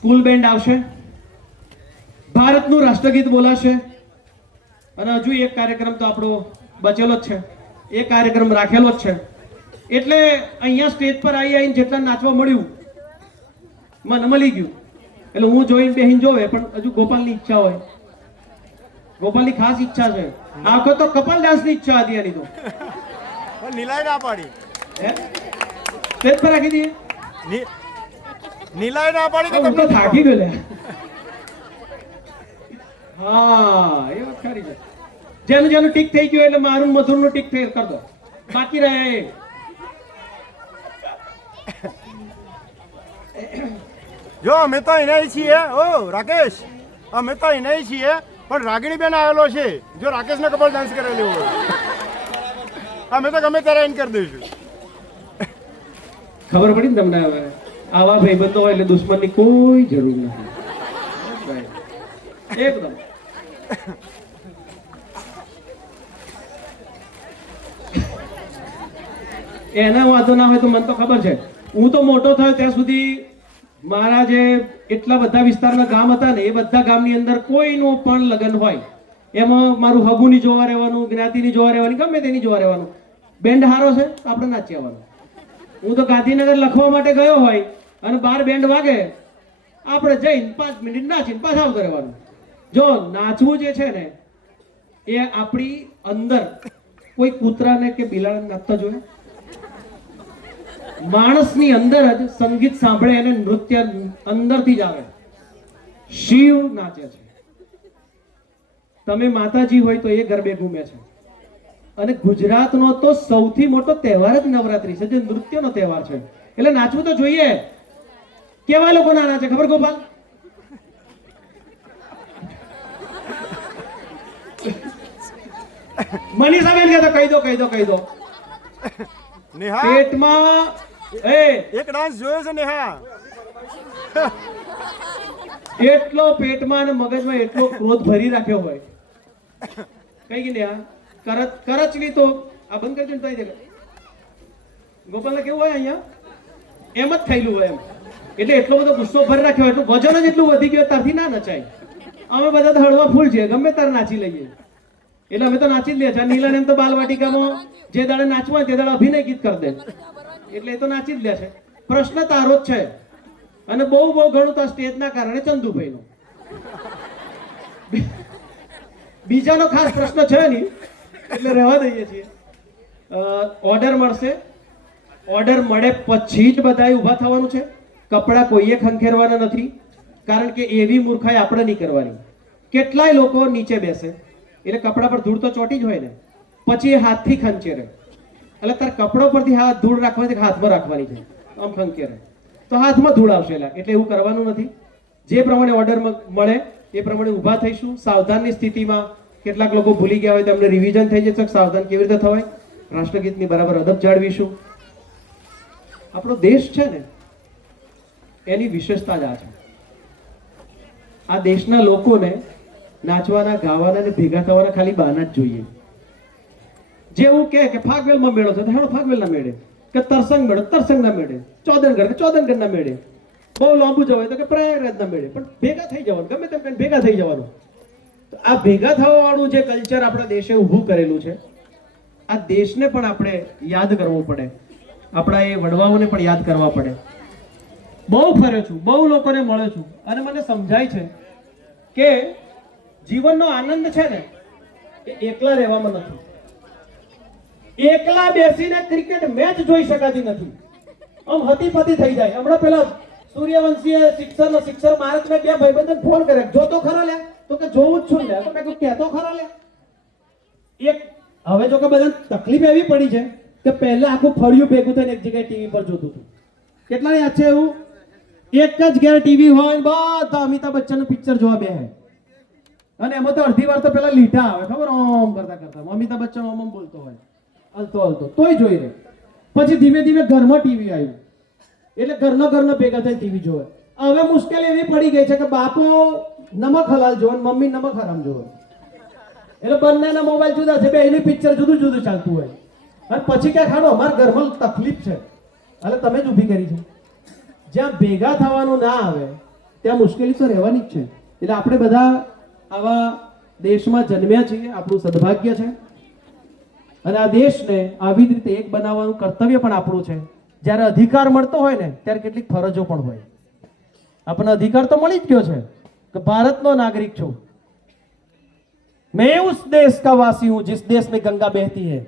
School band આવશે, ભારતનું રાષ્ટ્રગીત બોલાશે અને હજુ એક કાર્યક્રમ તો આપણો બચેલો જ છે, એ કાર્યક્રમ રાખેલો જ છે. એટલે અહીંયા સ્ટેજ પર આવીને જેટલા નાચવા મળ્યું મને મળી ગયું. એટલે હું જોઈને બેહીને જોવે, પણ હજુ ગોપાલની ઈચ્છા હોય, ગોપાલની ખાસ ઈચ્છા છે. આખો તો કપાલ ડાન્સની ઈચ્છા હતી એની તો. નીલાય ના પાડી, સ્ટેજ પર રાખી દઈએ. નીલાય ના પાડી હું તો થાકી ગયો લે. હા એ વાત ખરી છે. જેનું જેનું ટીક થઈ ગયું એટલે મારું મધુરનું ટીક થઈ કર દો, બાકી રહ્યા એ. જો અમે તો એને છીએ, ઓ રાકેશ, અમે તો એને છીએ, પણ રાગીણી બેન આવેલો છે. જો રાકેશને કપાલ ડાન્સ કરેલી હોય અમે તો ગમે ત્યારે એન કરી દઈશું. ખબર પડી ને તમને? હવે આવા ભાઈબંધો હોય એટલે દુશ્મનની કોઈ જરૂર નથી. એકદમ એના વાંધો ના હોય તો મને તો ખબર છે. હું તો મોટો થયો ત્યાં સુધી મારા જે એટલા બધા વિસ્તારના ગામ હતા ને, એ બધા ગામની અંદર કોઈનું પણ લગ્ન હોય એમાં મારું હગુની જોવા રહેવાનું, જ્ઞાતિની જોવા રહેવાની, ગમે તેની જોવા રહેવાનું. બેન્ડ હારો છે આપણે નાચી આવવાનું. હું તો ગાંધીનગર લખવા માટે ગયો હોય અને 12 બેન્ડ વાગે, આપણે જઈને 5 મિનિટ નાચીને પાછા આવતું રહેવાનું. જો નાચવું જે છે ને એ આપણી અંદર કોઈ કૂતરાને કે બિલાડાને નાચતા જોયે? માણસની અંદર જ સંગીત સાંભળે અને નૃત્ય અંદરથી જ આવે. શિવ નાચે છે, તમે માતાજી હોય તો એ ગરબે ઘૂમે છે. અને ગુજરાતનો તો સૌથી મોટો તહેવાર જ નવરાત્રી છે, જે નૃત્યનો તહેવાર છે. એટલે નાચવું તો જોઈએ. કેવા લોકો ના નાચે ખબર ગોપાલ? મનીષા બેન કહે તો કહી દો. નેહા પેટમાં એક ડાન્સ જોયો છે નેહા. એટલો પેટમાં અને મગજમાં એટલો ક્રોધ ભરી રાખ્યો હોય. કઈ ગઈ નેહા? કરચલી તો આ બંધ કરજો ને. તો ગોપાલને કેવું હોય અહીંયા એમ જ થયેલું હોય એમ. એટલે એટલો બધો ગુસ્સો ભરી રાખ્યો હોય, એટલું વજન જ એટલું વધી ગયું ત્યારથી ના નચાય. અમે બધા તો હળવા ફૂલ છે, ગમે ત્યારે નાચી લઈએ. એટલે અમે તો નાચી જ લે છે. નીલન એમ તો બાલવાટિકામાં જે દાડે નાચવું હોય તે દાડે અભિનય ગીત કરી દે, એટલે એ તો નાચી જ લે છે. પ્રશ્ન તારો જ છે, અને બહુ ઘણું તો સ્ટેજના કારણે ચંદુભાઈનો. બીજાનો ખાસ પ્રશ્ન છે નહીં, એટલે રહેવા દઈએ છીએ. ઓર્ડર મળશે, ઓર્ડર મળે પછી જ બધાએ ઊભા થવાનું છે. કપડાં કોઈએ ખંખેરવાના નથી, કારણ કે એવી મૂર્ખાઈ આપણે નહીં કરવાની. કેટલાય લોકો નીચે બેસે એટલે કપડા પર ધૂળ તો ચોટી જ હોય ને, પછી એ હાથથી ખંચેરે. એટલે તાર કપડો પરથી હાથ ધૂળ રાખવાની કે હાથમાં રાખવાની છે, આમ ખંખેરે તો હાથમાં ધૂળ આવશે. એટલે એવું કરવાનું નથી. જે પ્રમાણે ઓર્ડર મળે એ પ્રમાણે ઊભા થઈશું. સાવધાનની સ્થિતિમાં કેટલાક લોકો ભૂલી ગયા હોય તો અમને રિવિઝન થઈ જશે. સાવધાન કેવી રીતે થવાય, રાષ્ટ્રગીતની બરાબર અદબ જાળવીશું. આપણો દેશ છે ને એની વિશેષતા જ આ છે. આ દેશના લોકોને નાચવાના, ગાવાના અને ભેગા થવાના ખાલી બહાના જ જોઈએ. જેવું કે ફાગવેલમાં મેળો છે તો હેડો ફાગવેલના મેળે, કે તરસંગ મેળો તરસંગના મેળે, ચોદનગઢ કે ચોદનગઢના મેળે, બહુ લાંબુ જવાય તો કે પ્રયાગરાજના મેળે. પણ ભેગા થઈ જવાનું, ગમે તેમ કરીને ભેગા થઈ જવાનું. તો આ ભેગા થવા વાળું જે કલ્ચર આપણા દેશે ઊભું કરેલું છે, આ દેશને પણ આપણે યાદ કરવો પડે. આપણા એ વડવાઓને પણ યાદ કરવા પડે. બહુ ફર્યો છું, બહુ લોકોને મળ્યો છું, અને મને સમજાય છે કે જીવનનો આનંદ છે ને એ એકલા રહેવામાં નથી. એકલા બેસીને ક્રિકેટ મેચ જોઈ શકાતી નથી. આમ હતીપતી થઈ જાય. હમણાં પેલા સૂર્યવંશીએ સિક્સર મારે મેં 2 ભાઈબંધોને ફોન કર્યો, જો તો ખરા લે, તો કે જોવું જ છું લે. તો મેં કહ્યું કહેતો ખરા લે. એક હવે જો કે બધાને તકલીફ એવી પડી છે કે પહેલા આખું ફળિયું ભેગું થઈને એક જગ્યાએ ટીવી પર જોતું હતું. કેટલા યાદ છે એવું? એક જ ઘેર ટીવી હોય, બધા અમિતાભ બચ્ચનનું પિક્ચર જોવા બેસે. અને એમાં તો અડધી વાર તો પેલા લીટા આવે, ખબર, ઓમ કરતા અમિતાભ બચ્ચન ઓમ બોલતો હોય, હલતો તોય જોઈ રહે. પછી ધીમે ધીમે ઘરમાં ટીવી આવ્યું, એટલે ઘરના ભેગા થઈને ટીવી જોવે. હવે મુશ્કેલી એવી પડી ગઈ છે કે બાપો નમક હલાલ જોવે, મમ્મી નમક હરામ જોવે. એટલે બંનેના મોબાઈલ જુદા છે, બેયનું પિક્ચર જુદું ચાલતું હોય. અને પછી ક્યાં ખાડો અમારા ઘરમાં તકલીફ છે, એટલે તમે જ ઊભી કરી છે. જ્યાં ભેગા થવાનું ના આવે ત્યાં મુશ્કેલી તો રહેવાની જ છે. એટલે આપણે બધા આવા દેશમાં જન્મ્યા છીએ, આપણું સદભાગ્ય છે. અને આ દેશને આવી જ રીતે એક બનાવવાનું કર્તવ્ય પણ આપણું છે. જ્યારે અધિકાર મળતો હોય ને ત્યારે કેટલીક ફરજો પણ હોય. આપણને અધિકાર તો મળી જ ગયો છે કે ભારતનો નાગરિક છું. मैं उस देश का वासी हूं जिस देश में गंगा बहती है.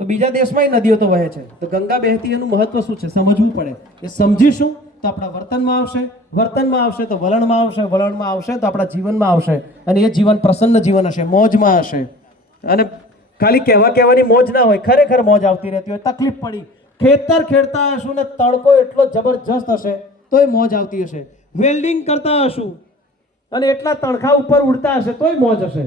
તો બીજા દેશમાં નદીઓ તો વહે છે, તો ગંગા બહેતી એનું મહત્વ શું છે સમજવું પડે. એ સમજીશું તો આપણા વર્તનમાં આવશે, વર્તનમાં આવશે તો વલણમાં આવશે, વલણમાં આવશે તો આપણા જીવનમાં આવશે. અને એ જીવન પ્રસન્ન જીવન હશે, મોજમાં હશે. અને ખાલી કહેવાની મોજ ના હોય, ખરેખર મોજ આવતી રહેતી હોય. તકલીફ પડી, ખેતર ખેડતા હશું ને તડકો એટલો જબરજસ્ત હશે તોય મોજ આવતી હશે. વેલ્ડિંગ કરતા હશું અને એટલા તણખા ઉપર ઉડતા હશે તોય મોજ હશે.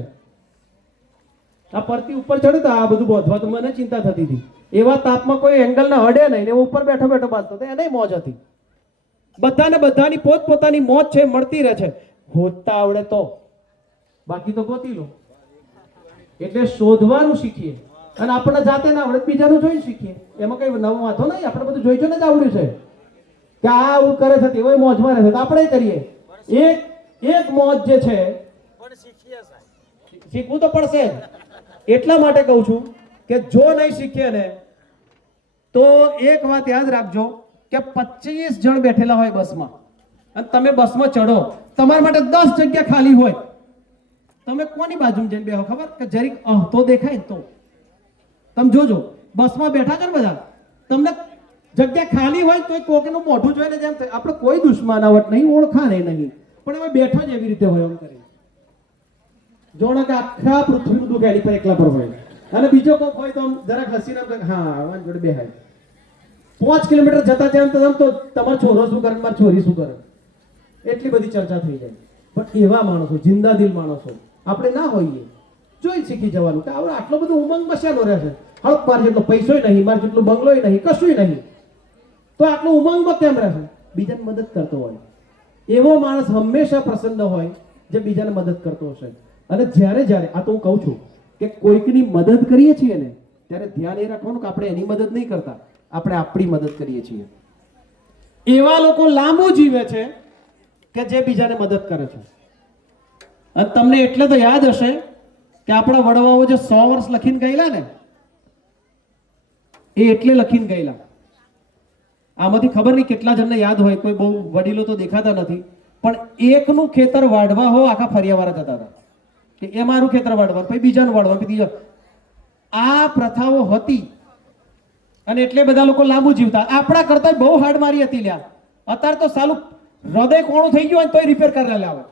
આ પરથી ઉપર ચડે તો આ બધું બોધવા તો મને ચિંતા થતી હતી. એવા તાપમાં કોઈ એંગલ ના હડે નહીં, એવો ઉપર બેઠો બેઠો બાંધતો હતો, એને મોજ હતી. બધાની પોતપોતાની મોજ છે, મળતી રહે છે. હોદતા આવડે તો, બાકી તો ગોતી લો. એટલે શોધવાનું શીખીએ. અને આપણને જાતે ના આવડે બીજાનું જોઈને શીખીએ. એમાં કઈ નવો વાંધો નહીં. આપણે બધું જોઈ જોઈને જ આવડ્યું છે કે આ આવું કરે છે, તેવો મોજમાં રહે છે, તો આપણે કરીએ. એક મોજ જે છે શીખવું તો પડશે જ. એટલા માટે કહું છું કે જો નહીં શીખીએ ને તો એક વાત યાદ રાખજો કે 25 જણ બેઠેલા હોય બસમાં અને તમે બસમાં ચડો, તમારા માટે 10 જગ્યા ખાલી હોય, તમે કોની બાજુમાં જઈને બેહો ખબર? કે જરીક તો દેખાય તો તમે જોજો. બસમાં બેઠા છો ને બધા, તમને જગ્યા ખાલી હોય તો કોકનું મોઢું જોઈને જેમ આપણે કોઈ દુશ્મનાવટ નહીં, ઓળખાણે નહીં, પણ હવે બેઠો જ એવી રીતે હોય એમ કરી જોણે કે આખા પૃથ્વીનું દુઃખ એની પર એકલા પર હોય. અને બીજો કોક હોય તો જરાક હસીને હા વાન જોડે બેહાય. 5 કિલોમીટર જતા જેમ તો તમારો છોરો શું કરે, મારી છોરી શું કરે, એટલી બધી ચર્ચા થઈ જાય. પણ એવા માણસો, જિંદા દિલ માણસો આપણે ના હોઈએ. જોઈ શીખી જવાનું કે હવે આટલો બધો ઉમંગ બસ્યાનો રહેશે. હળક માર જેટલો પૈસોય નહીં, માર જેટલું બંગલોય નહીં, કશુંય નહીં, તો આટલો ઉમંગમાં કેમ રહેશે? બીજાને મદદ કરતો હોય એવો માણસ હંમેશા પ્રસન્ન હોય જે બીજાને મદદ કરતો હશે. અને જ્યારે આ તો હું કહું છું કે કોઈકની મદદ કરીએ છીએ ને ત્યારે ધ્યાન એ રાખવાનું કે આપણે એની મદદ નહીં કરતા, આપણે આપણી મદદ કરીએ છીએ. એવા લોકો લાંબુ જીવે છે કે જે બીજાને મદદ કરે છે. અને તમને એટલે તો યાદ હશે કે આપણા વડવાઓ જે 100 વર્ષ લખીને ગયેલા ને એ એટલે લખીને ગયેલા. આમાંથી ખબર નહીં કેટલા જણને યાદ હોય, કોઈ બહુ વડીલો તો દેખાતા નથી, પણ એકનું ખેતર વાઢવા હો આખા ફરિયાવાળા જતા હતા કે એ મારું ખેતર વાળવાનું, પછી બીજાનું વાળવાનું, બીજા. આ પ્રથાઓ હતી અને એટલે બધા લોકો લાંબુ જીવતા. આપણા કરતા બહુ હાડ મારી હતી લ્યા. અત્યારે તો સાલું હૃદય કોણું થઈ ગયું હોય તોય રિપેર કરી લાવે.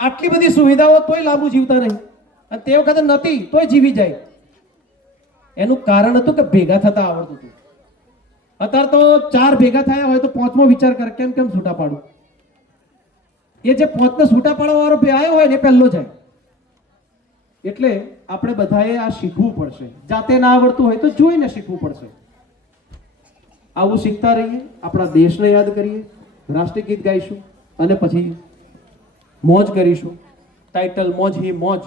આટલી બધી સુવિધાઓ તોય લાંબુ જીવતા નહીં. અને તે વખતે નથી તોય જીવી જાય. એનું કારણ હતું કે ભેગા થતા આવડતું હતું. અત્યારે તો 4 ભેગા થયા હોય તો 5મો વિચાર કરે કેમ છૂટા પાડું. એ જે 5ને છૂટા પાડવા વાળો આવ્યો હોય ને પહેલો જાય. એટલે આપણે બધાએ આ શીખવું પડશે. જાતે ના આવડતું હોય તો જોઈને શીખવું પડશે. આવું શીખતા રહીએ, આપણા દેશને યાદ કરીએ, રાષ્ટ્રીય ગીત ગાઈશું અને પછી મોજ કરીશું. ટાઇટલ મોજ હી મોજ.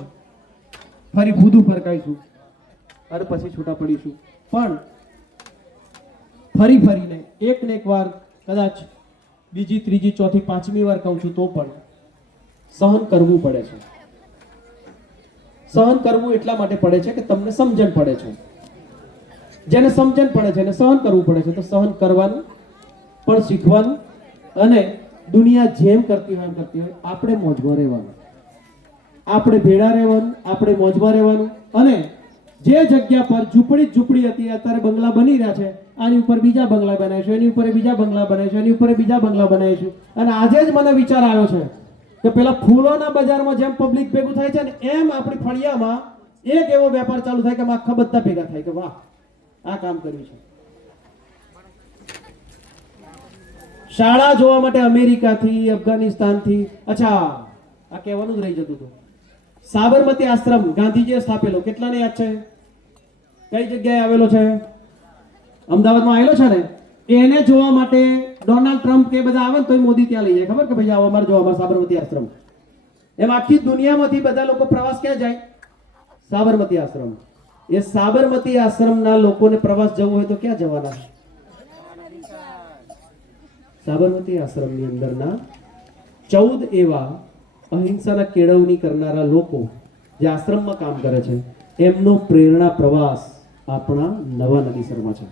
ફરી ભૂદું ફરકાઈશું અને પછી છૂટા પડીશું. પણ ફરીને એક ને એક વાર, કદાચ બીજી, ત્રીજી, ચોથી, 5મી વાર કહું છું તો પણ સહન કરવું પડે છે. સહન કરવું એટલા માટે પડે છે કે તમને સમજણ પડે છે. જેને સમજણ પડે છે એને સહન કરવું પડે છે. તો સહન કરવાનું પણ શીખવાનું અને દુનિયા જેમ કરતી હોય આપણે મોજમાં રહેવાનું, આપણે ભેળા રહેવાનું, આપણે મોજમાં રહેવાનું. અને જે જગ્યા પર ઝૂંપડી હતી અત્યારે બંગલા બની રહ્યા છે, આની ઉપર બીજા બંગલા બનાવીશું, એની ઉપર બીજા બંગલા બનાવીશું, એની ઉપર બીજા બંગલા બનાવીશું. અને આજે જ મને વિચાર આવ્યો છે કે પેલા ફૂલોના બજારમાં જેમ પબ્લિક ભેગું થાય છે ને એમ આપણી ફળિયામાં એક એવો વેપાર ચાલુ થાય કે આખા બધા ભેગા થાય કે વાહ આ કામ કર્યું છે. શાળા જોવા માટે અમેરિકાથી, અફઘાનિસ્તાનથી, અચ્છા આ કહેવાનું જ રહી જતું હતું. સાબરમતી આશ્રમ ગાંધીજીએ સ્થાપેલો, કેટલાને યાદ છે? કઈ જગ્યાએ આવેલો છે? અમદાવાદમાં આવેલો છે ને. એને જોવા માટે ડોનાલ્ડ ટ્રમ્પ કે બધા આવે ને તોય મોદી ત્યાં લઈ જાય. ખબર કે ભાઈ આવો અમારે જોવા, અમારે સાબરમતી આશ્રમ. એમ આખી દુનિયામાંથી બધા લોકો પ્રવાસ ક્યાં જાય? સાબરમતી આશ્રમ. એ સાબરમતી આશ્રમના લોકોને પ્રવાસ જવું હોય તો ક્યાં જવાના? સાબરમતી આશ્રમની અંદરના 14 એવા અહિંસાના કેળવણી કરનારા લોકો જે આશ્રમમાં કામ કરે છે, એમનો પ્રેરણા પ્રવાસ આપણા નવા નદીસરમાં છે.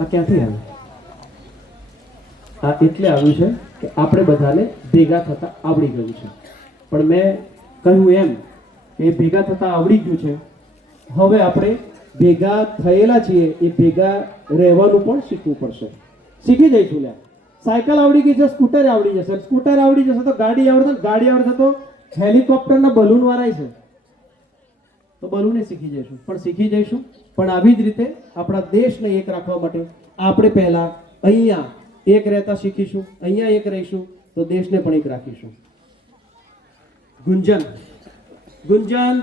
આ ક્યાંથી આવ્યું? આ એટલે આવ્યું છે કે આપણે બધાને ભેગા થતા આવડી ગયું છે. પણ મેં કહ્યું એમ કે ભેગા થતા આવડી ગયું છે, હવે આપણે ભેગા થયેલા છીએ એ ભેગા રહેવાનું પણ શીખવું પડશે. શીખી જઈશું. લ્યા, સાયકલ આવડી ગઈ છે, સ્કૂટર આવડી જશે, સ્કૂટર આવડી જશે તો ગાડી આવડશે, ગાડી આવડશે તો હેલિકોપ્ટરના બલૂન વાળાય છે તો બલૂને શીખી જઈશું. પણ શીખી જઈશું, પણ આવી જ રીતે આપણા દેશને એક રાખવા માટે આપણે પહેલા અહીંયા એક રહેતા શીખીશું, અહીંયા એક રહીશું તો દેશને પણ એક રાખીશું. ગુંજન, ગુંજન,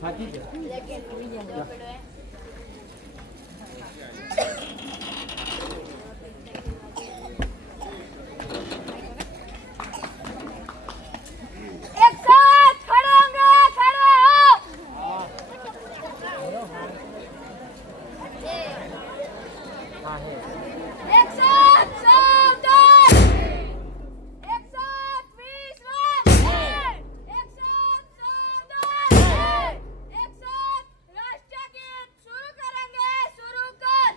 થાકી ગયા.